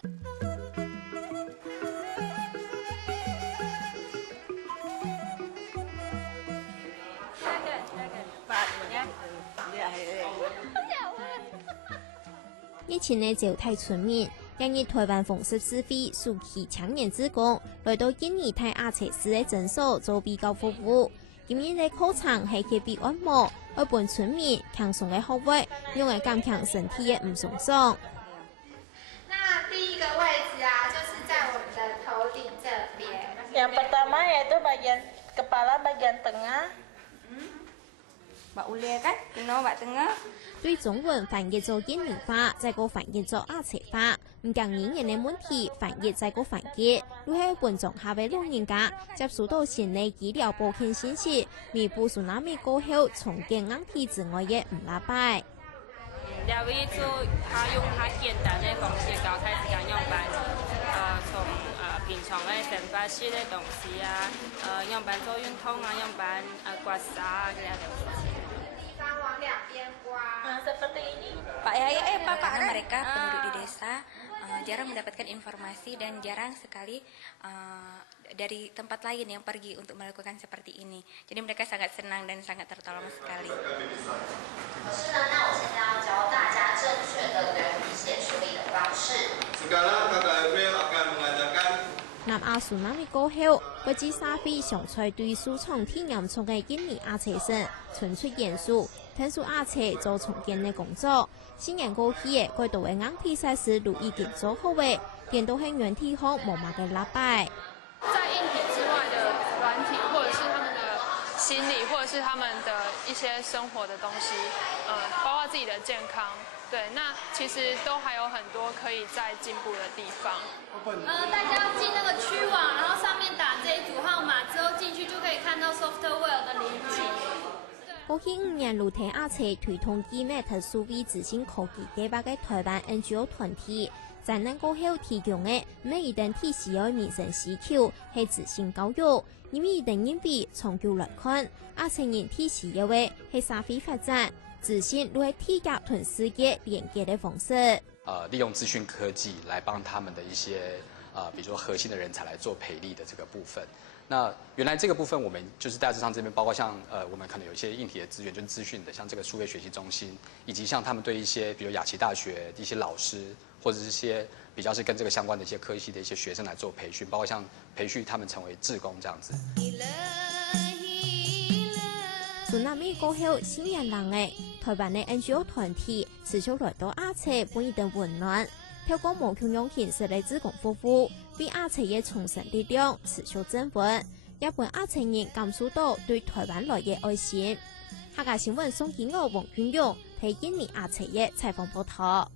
日前的招待村民，因以台湾逢14會數期青年志工來到印尼泰阿齊市的診所做比較服務。今日的課程係去比按摩，去幫村民輕鬆的學會，用來減輕身體的唔舒爽。那第一個位置啊，就是在我們的頭頂這邊。Yang pertama yaitu bagian kepala bagian tengah. Mbak Ulia kan? Benar, Mbak Tengah. 對中文翻譯做印尼話，再個翻譯做阿齊話，唔講語言的問題，翻譯再個翻譯，如係本種下位老人家接觸到新的醫療保險信息，彌補蘇納米過後重建硬體之外嘅唔拉擺。兩位就他用他簡單的方式教開始講樣板，從平常的生活式的東西啊，樣板做運動啊，樣板刮痧啊這樣的事情。 往兩邊刮。Seperti ini. Pak Yaya, Pak mereka penduduk di desa jarang mendapatkan informasi dan jarang sekali dari tempat lain yang pergi untuk melakukan seperti ini. Jadi mereka sangat senang dan sangat tertolong sekali. 是呢，那我现在要教大家正确的人体血处理的方式。Sekarang Kakak April akan mengajarkan 南亞蘇納米過後，國際社會上在對蘇廠體驗中嘅印尼阿齊省傳出嚴肅，聽說阿齊做重建嘅工作。新年過去嘅該度嘅硬體設施都已經做好嘅，見到係軟體項無碼嘅拉擺。在硬體之外的軟體，或者是他們的心理，或者是他們的一些生活的東西，包括自己的健康。 对，那其實都還有很多可以再進步的地方。大家要進那個區網，然後上面打這一組號碼之後進去就可以看到 software 的連接。過去5年，露天阿齊推動機密特殊位資訊科技計劃嘅台灣 NGO 團體，在難過後提供嘅每一等體需要民生需求係資訊教育。因為等因為長久來看，阿齊人體需要嘅係社會發展。 資訊都係體甲同世界連接的方式。利用資訊科技來幫他們的一些比如說核心的人才來做培力的這個部分。那原來這個部分，我們就是大致上這邊包括像我們可能有一些硬體的資源，就是資訊的，像這個數位學習中心，以及像他們對一些比如雅琪大學一些老師，或者是一些比較是跟這個相關的一些科系的一些學生來做培訓，包括像培訓他們成為志工這樣子。 蘇納米過後，新年人嘅台灣嘅 NGO 團體持續來到阿齊幫一頓溫暖，透過無窮用形式嘅志工服務，為阿齊嘅重生力量持續增溫，也幫阿齊人感受到對台灣來嘅愛心。客家新聞宋建娥、黃君勇喺印尼阿齊嘅採訪報道。